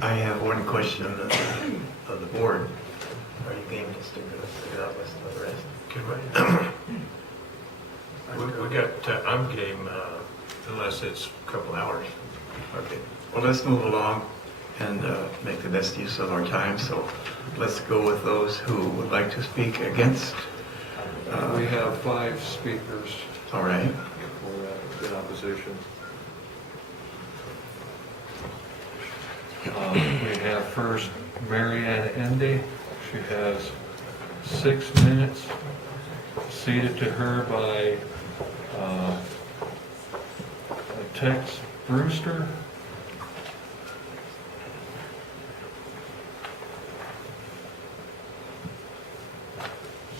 I have one question of the board. Are you game to stick it out with the rest? We got, I'm game, unless it's a couple hours. Okay. Well, let's move along and make the best use of our time. So let's go with those who would like to speak against. We have 5 speakers All right. in opposition. We have first Marianne Endy. She has 6 minutes. Ceded to her by Tex Brewster.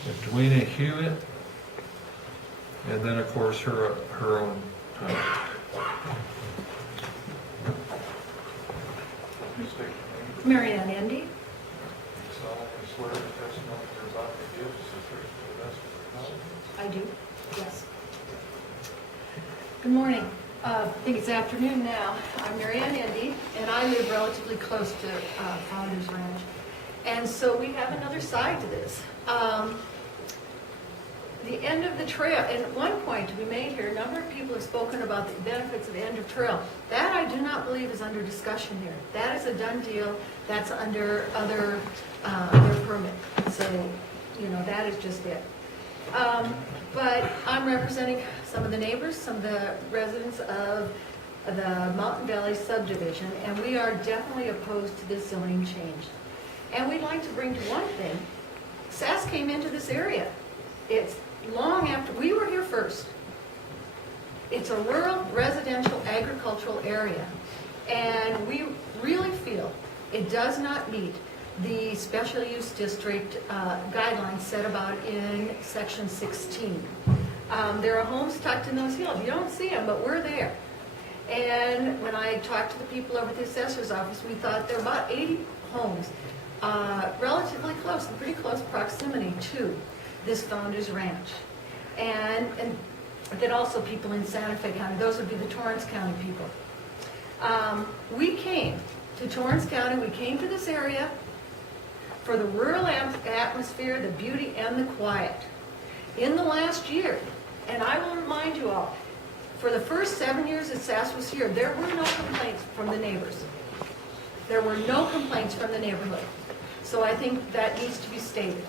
Edwina Hewitt. And then, of course, her own time. Marianne Endy. I do, yes. Good morning. I think it's afternoon now. I'm Marianne Endy, and I live relatively close to Founders Ranch. And so we have another side to this. The end of the trail, and one point to be made here, a number of people have spoken about the benefits of the end of trail. That I do not believe is under discussion here. That is a done deal. That's under other permit. So, you know, that is just it. But I'm representing some of the neighbors, some of the residents of the Mountain Valley subdivision, and we are definitely opposed to this zoning change. And we'd like to bring to one thing, SASS came into this area. It's long after, we were here first. It's a rural, residential, agricultural area. And we really feel it does not meet the special use district guidelines set about in section 16. There are homes tucked in those hills. You don't see them, but we're there. And when I talked to the people over at the assessor's office, we thought there were about 80 homes relatively close, in pretty close proximity to this Founders Ranch. And then also people in Santa Fe County, those would be the Torrance County people. We came to Torrance County, we came to this area for the rural atmosphere, the beauty, and the quiet. In the last year, and I will remind you all, for the first 7 years that SASS was here, there were no complaints from the neighbors. There were no complaints from the neighborhood. So I think that needs to be stated.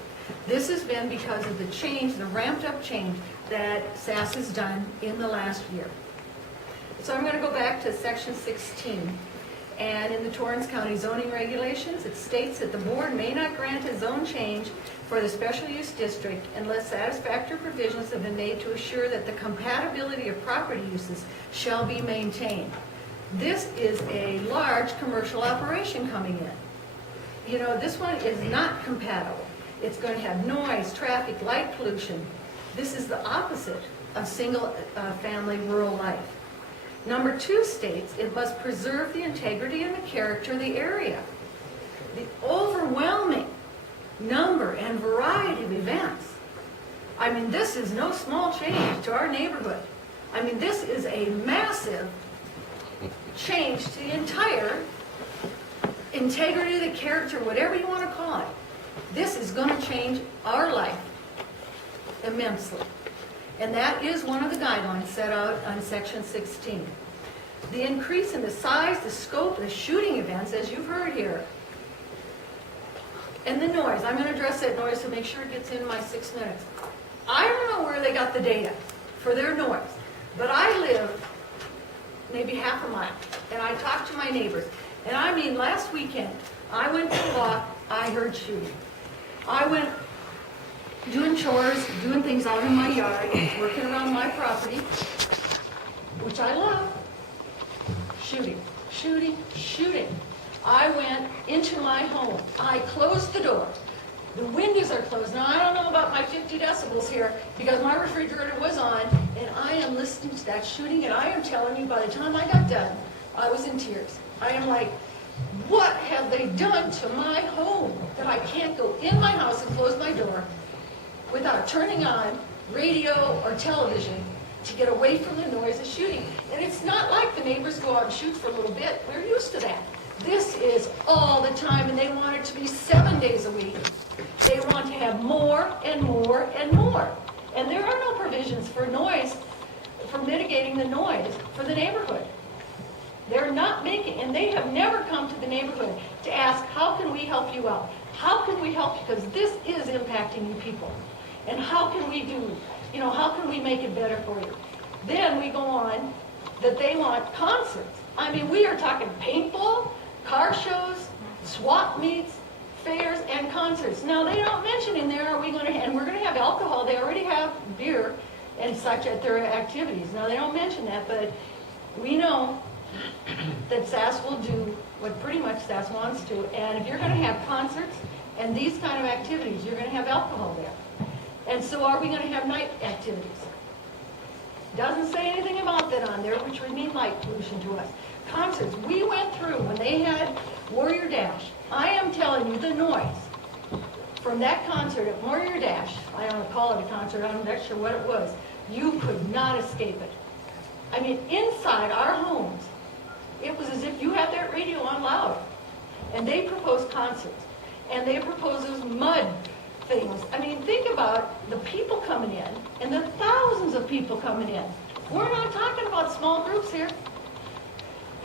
This has been because of the change, the ramped up change that SASS has done in the last year. So I'm going to go back to section 16. And in the Torrance County zoning regulations, it states that the board may not grant a zone change for the special use district unless satisfactory provisions have been made to assure that the compatibility of property uses shall be maintained. This is a large commercial operation coming in. You know, this one is not compatible. It's going to have noise, traffic, light pollution. This is the opposite of single family rural life. Number 2 states it must preserve the integrity and the character of the area. The overwhelming number and variety of events. I mean, this is no small change to our neighborhood. I mean, this is a massive change to the entire integrity of the character, whatever you want to call it. This is going to change our life immensely. And that is one of the guidelines set out on section 16. The increase in the size, the scope, the shooting events, as you've heard here, and the noise. I'm going to address that noise to make sure it gets in my 6 minutes. I don't know where they got the data for their noise, but I live maybe half a mile, and I talked to my neighbors. And I mean, last weekend, I went to walk, I heard shooting. I went doing chores, doing things out in my yard, working around my property, which I love. Shooting, shooting, shooting. I went into my home. I closed the door. The windows are closed. Now, I don't know about my 50 decibels here because my refrigerator was on, and I am listening to that shooting, and I am telling you, by the time I got done, I was in tears. I am like, what have they done to my home that I can't go in my house and close my door without turning on radio or television to get away from the noise of shooting? And it's not like the neighbors go out and shoot for a little bit. We're used to that. This is all the time, and they want it to be 7 days a week. They want to have more and more and more. And there are no provisions for noise, for mitigating the noise for the neighborhood. They're not making, and they have never come to the neighborhood to ask, how can we help you out? How can we help you? Because this is impacting you people. And how can we do, how can we make it better for you? Then we go on that they want concerts. I mean, we are talking paintball, car shows, swap meets, fairs, and concerts. Now, they don't mention in there, and we're going to have alcohol. They already have beer and such at their activities. Now, they don't mention that, but we know that SASS will do what pretty much SASS wants to. And if you're going to have concerts and these kind of activities, you're going to have alcohol there. And so are we going to have night activities? Doesn't say anything about that on there, which would mean light pollution to us. Concerts, we went through when they had Warrior Dash. I am telling you, the noise from that concert at Warrior Dash, I don't call it a concert, I'm not sure what it was, you could not escape it. I mean, inside our homes, it was as if you had that radio on loud. And they proposed concerts. And they proposed those mud things. I mean, think about the people coming in and the thousands of people coming in. We're not talking about small groups here.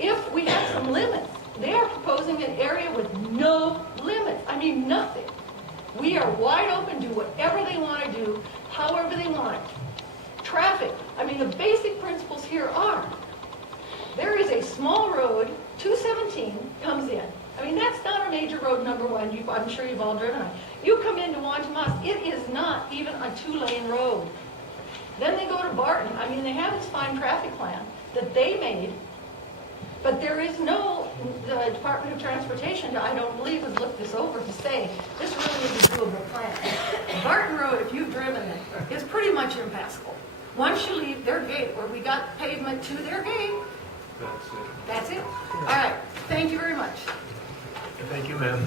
If we have some limits, they are proposing an area with no limits. I mean, nothing. We are wide open, do whatever they want to do, however they want it. Traffic. I mean, the basic principles here are, there is a small road, 217 comes in. I mean, that's not a major road, number one. I'm sure you've all driven on it. You come into Wantamas, it is not even a 2-lane road. Then they go to Barton. I mean, they have this fine traffic plan that they made, but there is no, the Department of Transportation, I don't believe, has looked this over to say, this really is a doable plan. Barton Road, if you've driven it, is pretty much impassable. Once you leave their gate, where we got pavement to their gate, that's it. All right, thank you very much. Thank you, ma'am.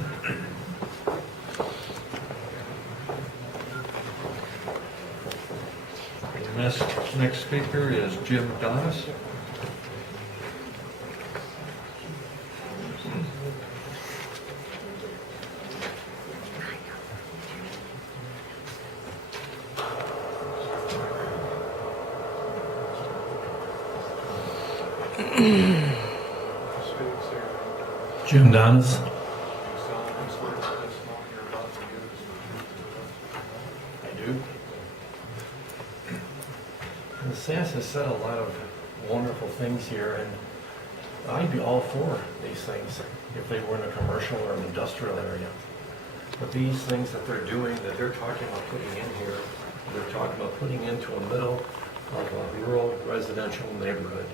The next speaker is Jim Donis. Jim Donis. I do. The SASS has said a lot of wonderful things here, and I'd be all for these things if they were in a commercial or an industrial area. But these things that they're doing, that they're talking about putting in here, they're talking about putting into a middle of a rural residential neighborhood.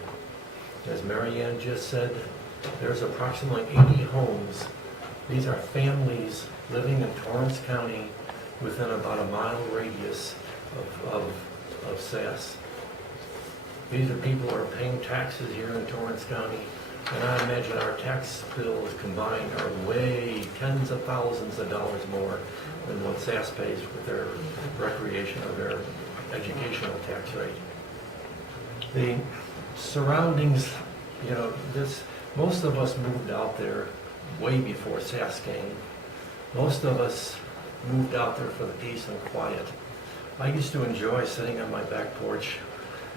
As Marianne just said, there's approximately 80 homes. These are families living in Torrance County within about a mile radius of SASS. These are people who are paying taxes here in Torrance County, and I imagine our tax bills combined are way tens of thousands of dollars more than what SASS pays with their recreation or their educational tax rate. The surroundings, most of us moved out there way before SASS came. Most of us moved out there for the peace and quiet. I used to enjoy sitting on my back porch.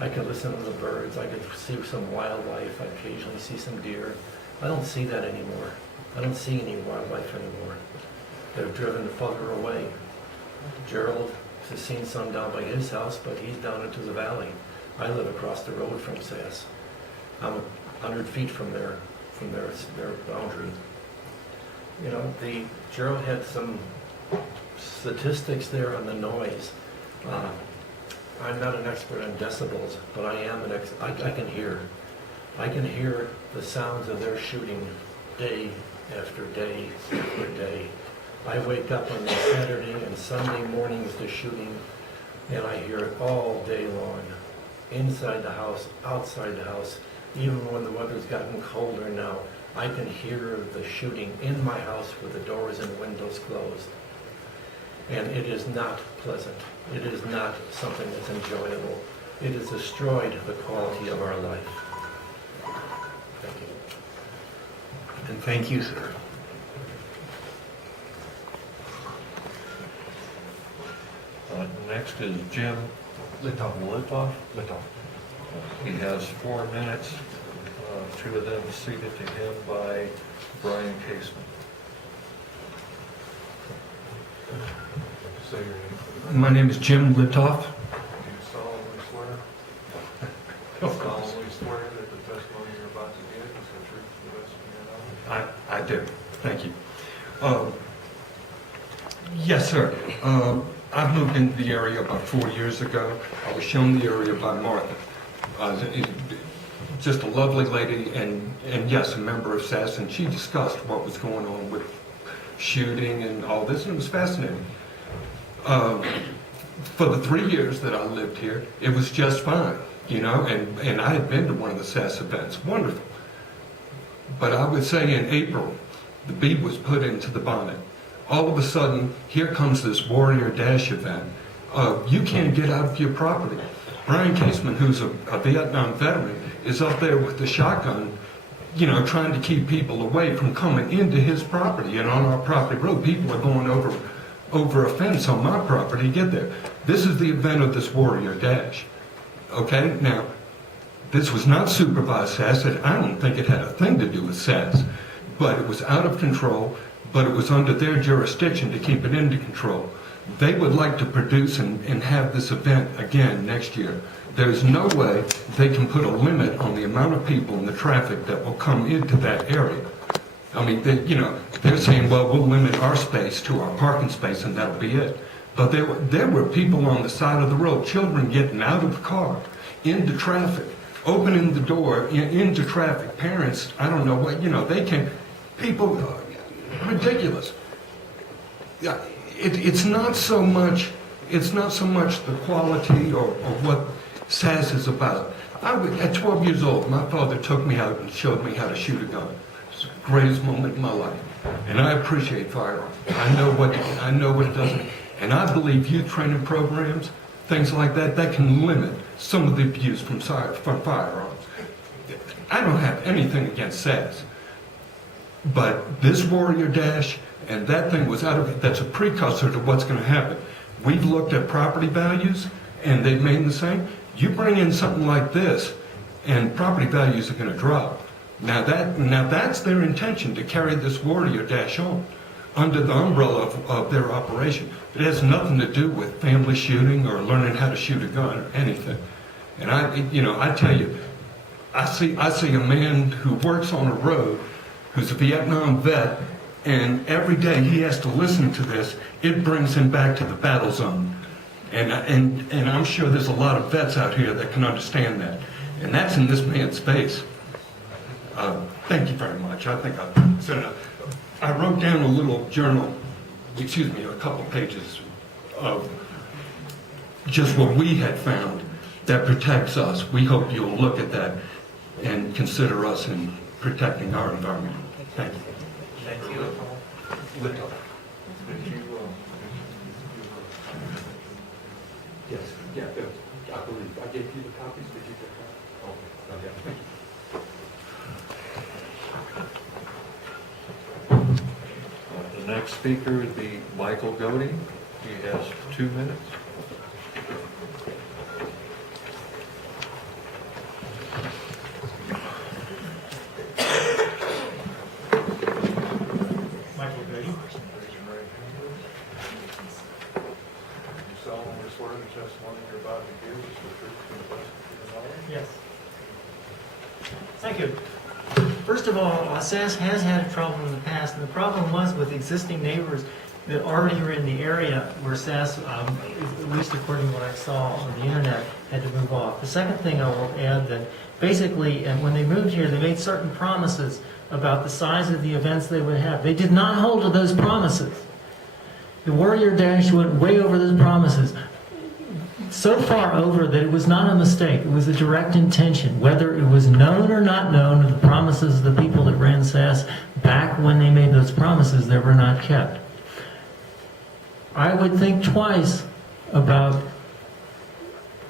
I could listen to the birds. I could see some wildlife. I occasionally see some deer. I don't see that anymore. I don't see any wildlife anymore. They've driven farther away. Gerald has seen some down by his house, but he's down into the valley. I live across the road from SASS. I'm 100 feet from their boundary. Gerald had some statistics there on the noise. I'm not an expert on decibels, but I am I can hear. I can hear the sounds of their shooting day after day after day. I wake up on Saturday and Sunday mornings to shooting, and I hear it all day long. Inside the house, outside the house, even when the weather's gotten colder now, I can hear the shooting in my house with the doors and windows closed. And it is not pleasant. It is not something that's enjoyable. It has destroyed the quality of our life. Thank you. And thank you, sir. Next is Jim Litoff. He has 4 minutes. Two of them seated to him by Brian Casement. Say your name. My name is Jim Litoff. Do you solemnly swear? Solemnly swear that the testimony you're about to give is the truth to the best of your knowledge? I do. Thank you. Yes, sir. I moved into the area about 4 years ago. I was shown the area by Martha. Just a lovely lady, and yes, a member of SASS, and she discussed what was going on with shooting and all this, and it was fascinating. For the 3 years that I lived here, it was just fine, you know, and I had been to one of the SASS events, wonderful. But I would say in April, the bead was put into the bonnet. All of a sudden, here comes this Warrior Dash event. You can't get out of your property. Brian Casement, who's a Vietnam veteran, is up there with the shotgun, you know, trying to keep people away from coming into his property. And on our property road, people are going over a fence on my property to get there. This is the event of this Warrior Dash. Okay, now, this was not supervised SASS. I don't think it had a thing to do with SASS, but it was out of control, but it was under their jurisdiction to keep it into control. They would like to produce and have this event again next year. There's no way they can put a limit on the amount of people and the traffic that will come into that area. I mean, they're saying, well, we'll limit our space to our parking space and that'll be it. But there were people on the side of the road, children getting out of the car, into traffic, opening the door, into traffic. Parents, I don't know what, people, ridiculous. Yeah, it's not so much the quality or what SASS is about. At 12 years old, my father took me out and showed me how to shoot a gun. It's the greatest moment in my life, and I appreciate firearms. I know what it does, and I believe youth training programs, things like that can limit some of the abuse from firearms. I don't have anything against SASS, but this Warrior Dash and that thing was out of it. That's a precursor to what's going to happen. We've looked at property values, and they've made the same. You bring in something like this, and property values are going to drop. Now that's their intention, to carry this Warrior Dash on under the umbrella of their operation. It has nothing to do with family shooting or learning how to shoot a gun or anything. And I tell you, I see a man who works on a road, who's a Vietnam vet, and every day he has to listen to this. It brings him back to the battle zone. And I'm sure there's a lot of vets out here that can understand that. And that's in this man's face. Thank you very much. I think I've said enough. I wrote down a little journal, a couple pages of just what we had found that protects us. We hope you'll look at that and consider us in protecting our environment. Thank you. Thank you. Yes, yeah, I believe. I gave you the copies. Did you get that? Oh, okay. Thank you. The next speaker would be Michael Godey. He has 2 minutes. Michael Goody. Raise your right hand. You solemnly swear the testimony you're about to give is the truth and the best of your knowledge? Yes. Thank you. First of all, SASS has had a problem in the past, and the problem was with existing neighbors that already were in the area where SASS, at least according to what I saw on the internet, had to move off. The second thing I will add that basically, and when they moved here, they made certain promises about the size of the events they would have. They did not hold to those promises. The Warrior Dash went way over those promises. So far over that it was not a mistake. It was a direct intention. Whether it was known or not known, the promises of the people that ran SASS back when they made those promises, they were not kept. I would think twice about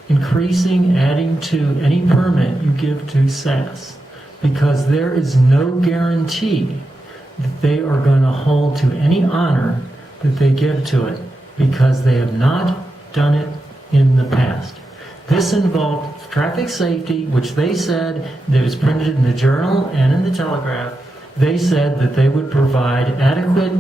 increasing, adding to any permit you give to SASS, because there is no guarantee that they are going to hold to any honor that they give to it, because they have not done it in the past. This involved traffic safety, which they said, that was printed in the Journal and in the Telegraph. They said that they would provide adequate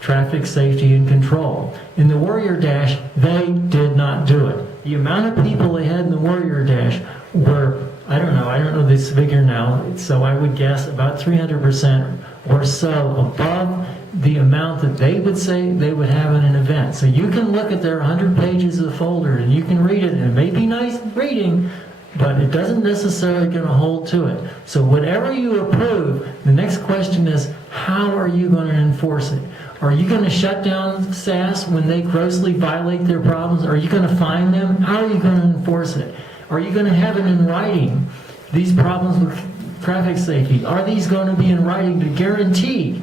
traffic safety and control. In the Warrior Dash, they did not do it. The amount of people they had in the Warrior Dash were, I don't know this figure now, so I would guess about 300% or so above the amount that they would say they would have in an event. So you can look at their 100 pages of folder and you can read it, and it may be nice reading, but it doesn't necessarily going to hold to it. So whatever you approve, the next question is, how are you going to enforce it? Are you going to shut down SASS when they grossly violate their problems? Are you going to fine them? How are you going to enforce it? Are you going to have it in writing? These problems with traffic safety, are these going to be in writing to guarantee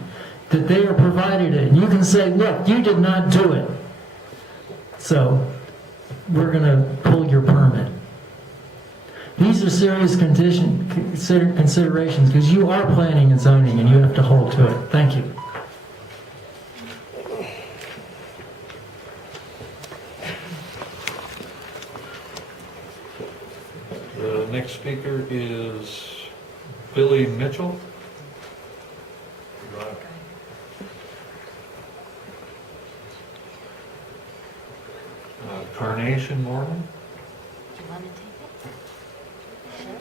that they are provided it? And you can say, look, you did not do it, so we're going to pull your permit. These are serious considerations because you are planning and zoning and you have to hold to it. Thank you. The next speaker is Billy Mitchell. Carnation Morgan. Do you want to take it? Sure.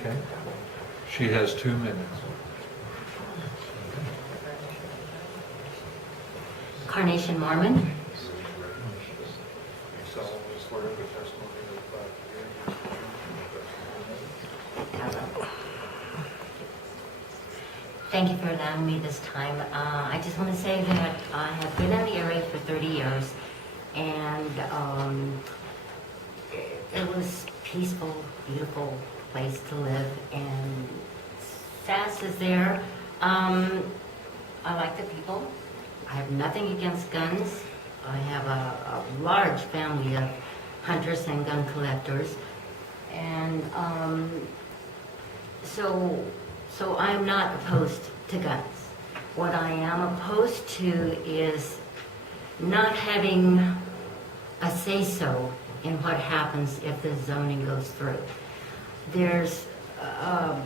Okay. She has 2 minutes. Carnation Mormon. Thank you for allowing me this time. I just want to say that I have been in the area for 30 years, and it was peaceful, beautiful place to live, and SASS is there. I like the people. I have nothing against guns. I have a large family of hunters and gun collectors, and so I'm not opposed to guns. What I am opposed to is not having a say-so in what happens if the zoning goes through. There's a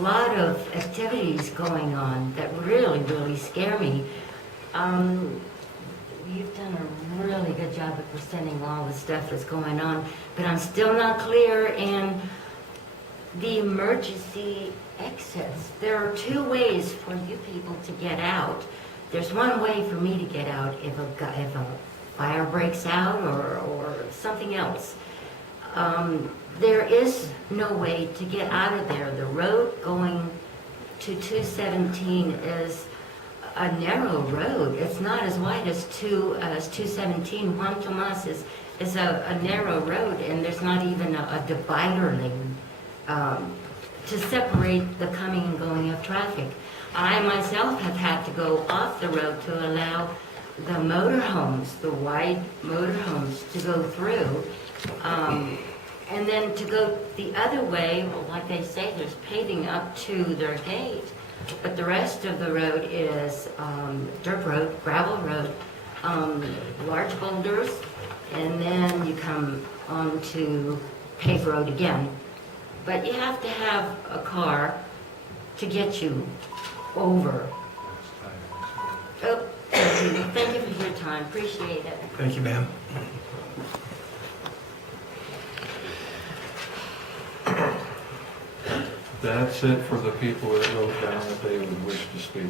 lot of activities going on that really, really scare me. You've done a really good job of presenting all the stuff that's going on, but I'm still not clear in the emergency exits. There are 2 ways for you people to get out. There's one way for me to get out if a fire breaks out or something else. There is no way to get out of there. The road going to 217 is a narrow road. It's not as wide as 217. Juan Tomas is a narrow road, and there's not even a divider lane to separate the coming and going of traffic. I myself have had to go off the road to allow the motorhomes, the wide motorhomes, to go through. And then to go the other way, well, like they say, there's paving up to their gate, but the rest of the road is dirt road, gravel road, large boulders, and then you come onto paved road again. But you have to have a car to get you over. Oh, thank you for your time, appreciate it. Thank you, ma'am. That's it for the people that wrote down that they would wish to speak.